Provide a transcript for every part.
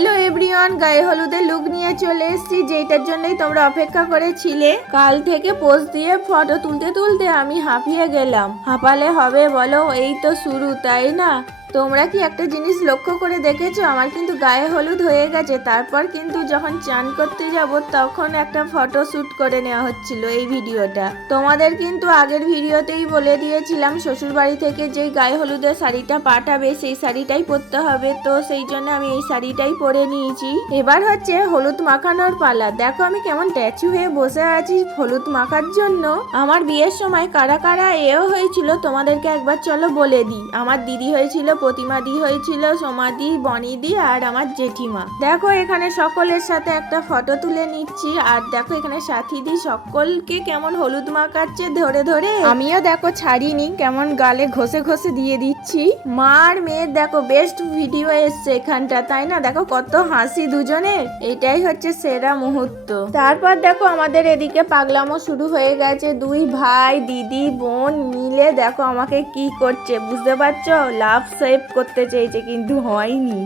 Hello everyone গায়ে হলুদের look নিয়ে চলে এসেছি যেটার জন্যই তোমরা অপেক্ষা করেছিলে। কাল থেকে পোজ দিয়ে ফটো তুলতে তুলতে আমি হাঁপিয়ে গেলাম। হাঁপালে হবে বলো, এই তো শুরু, তাই না? তোমরা কি একটা জিনিস লক্ষ্য করে দেখেছ? আমার কিন্তু গায়ে হলুদ হয়ে গেছে। তারপর কিন্তু যখন চান করতে যাব, তখন একটা ফটো শ্যুট করে নেওয়া হচ্ছিল এই ভিডিওটা। তোমাদের কিন্তু আগের ভিডিওতেই বলে দিয়েছিলাম শ্বশুর বাড়ি থেকে যে গায়ে হলুদের শাড়িটা পাঠাবে, সেই শাড়িটাই পরতে হবে। তো সেই জন্য আমি এই শাড়িটাই পরে নিয়েছি। এবার হচ্ছে হলুদ মাখানোর পালা। দেখো আমি কেমন ট্যাচু হয়ে বসে আছি হলুদ মাখার জন্য। আমার বিয়ের সময় কারা কারা এও হয়েছিল, তোমাদেরকে একবার চলো বলে দিই। আমার দিদি হয়েছিল প্রতিমা দি হয়েছিল সোমাদি বনিদি আর আমার জেঠিমা। দেখো এখানে সকলের সাথে একটা ফটো তুলে নিচ্ছি। আর দেখো এখানে সাথীদি সকলকে কেমন হলুদ মাখাচ্ছে ধরে ধরে। আমিও দেখো ছাড়িনি কেমন গালে ঘষে ঘষে দিয়ে দিচ্ছি। মার মেয়ের দেখো বেস্ট ভিডিও এসছে এখানটা তাই না? দেখো কত হাসি দুজনের এটাই হচ্ছে সেরা মুহূর্ত। তারপর দেখো আমাদের এদিকে পাগলামো শুরু হয়ে গেছে। দুই ভাই দিদি বোন মিলে দেখো আমাকে কি করছে বুঝতে পারছ? লাভ সেভ করতে চেয়েছে, কিন্তু হয়নি।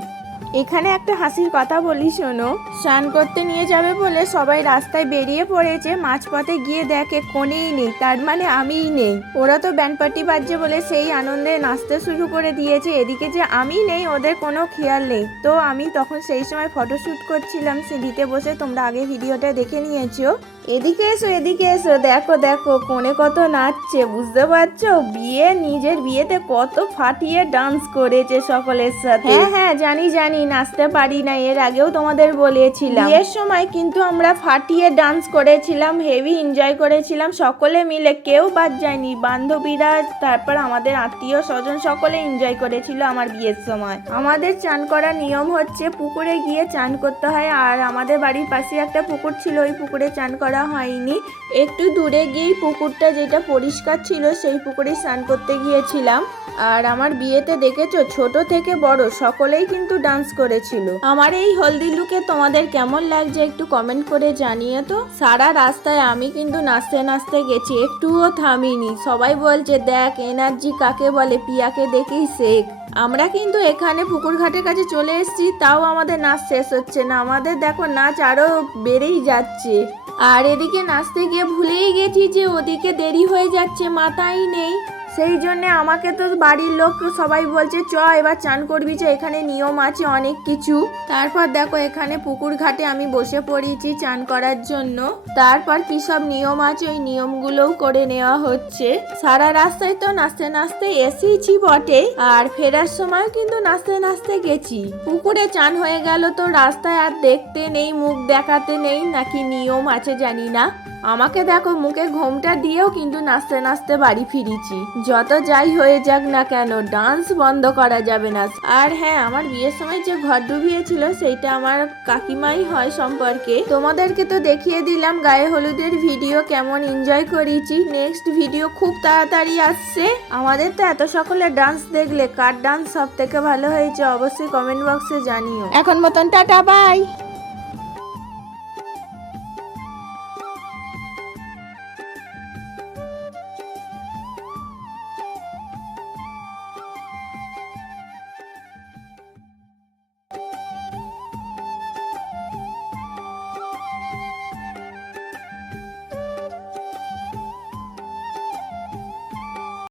এখানে একটা হাসির কথা বলি, শোনো। স্নান করতে নিয়ে যাবে বলে সবাই রাস্তায় বেরিয়ে পড়েছে, মাঝপথে গিয়ে দেখে কোনেই নেই, তার মানে আমিই নেই। ওরা তো ব্যান্ড পার্টি বাজছে বলে সেই আনন্দে নাচতে শুরু করে দিয়েছে, এদিকে যে আমি নেই, ওদের কোনো খেয়াল নেই। তো আমি তখন সেই সময় ফটোশ্যুট করছিলাম, সিঁড়িতে বসে তোমরা আগে ভিডিওটা দেখে নিয়েছো। এদিকে এসো এদিকে এসো দেখো দেখো কোণে কত নাচছে বুঝতে পারছ? বিয়ে নিজের বিয়েতে কত ফাটিয়ে ডান্স করেছে সকলের সাথে। হ্যাঁ হ্যাঁ জানি জানি নাচতে পারি না এর আগেও তোমাদের বলেছিলাম। বিয়ের সময় কিন্তু আমরা ফাটিয়ে ডান্স করেছিলাম হেভি এনজয় করেছিলাম সকলে মিলে কেউ বাদ যায়নি। বান্ধবীরা তারপর আমাদের আত্মীয় স্বজন সকলে এনজয় করেছিল আমার বিয়ের সময়। আমাদের চান করার নিয়ম হচ্ছে পুকুরে গিয়ে চান করতে হয় আর আমাদের বাড়ির পাশে একটা পুকুর ছিল ওই পুকুরে চান করা হয়নি। একটু দূরে গিয়েই পুকুরটা যেটা পরিষ্কার ছিল, সেই পুকুরে স্নান করতে গিয়েছিলাম। আর আমার বিয়েতে দেখেছ, ছোট থেকে বড়, সকলেই কিন্তু ডান্স করেছিল। আমার এই হলদি লুকে তোমাদের কেমন লাগছে একটু কমেন্ট করে জানিয়ে তো। সারা রাস্তায় আমি কিন্তু নাচতে নাচতে গেছি, একটুও থামিনি। সবাই বলছে, দেখ এনার্জি কাকে বলে? পিয়াকে দেখেই শেখ। আমরা কিন্তু এখানে পুকুর ঘাটের কাছে চলে এসেছি, তাও আমাদের নাচ শেষ হচ্ছে না। আমাদের দেখো, নাচ আরও বেড়েই যাচ্ছে। আর এদিকে নাচতে গিয়ে ভুলেই গেছি যে ওদিকে দেরি হয়ে যাচ্ছে মাথায় নেই। সেই জন্যে আমাকে তো বাড়ির লোক সবাই বলছে, চ, এবার চান করবি চ এখানে নিয়ম আছে অনেক কিছু। তারপর দেখো, এখানে পুকুর ঘাটে আমি বসে পড়েছি চান করার জন্য। তারপর কি সব নিয়ম আছে, ওই নিয়মগুলোও করে নেওয়া হচ্ছে। সারা রাস্তায় তো নাচতে নাচতে এসেইছি বটে, আর ফেরার সময় কিন্তু নাচতে নাচতে গেছি। পুকুরে চান হয়ে গেল তো, রাস্তায় আর দেখতে নেই, মুখ দেখাতে নেই, নাকি নিয়ম আছে জানি না। আমাকে দেখো, মুখে ঘোমটা দিয়েও কিন্তু নাচতে নাচতে বাড়ি ফিরেছি। যত যাই হয়ে যাক না কেন ডান্স বন্ধ করা যাবে না। আর হ্যাঁ আমার বিয়ের সময় যে ঘর ডুবিয়েছিল, সেইটা আমার কাকিমাই হয় সম্পর্কে। তোমাদেরকে তো দেখিয়ে দিলাম, গায়ে হলুদের ভিডিও কেমন এনজয় করেছি। নেক্সট ভিডিও খুব তাড়াতাড়ি আসছে। আমাদের তো এত সকলের ডান্স দেখলে, কার ডান্স সব থেকে ভালো হয়েছে অবশ্যই কমেন্ট বক্সে জানিও। এখন মতন টাটা বাই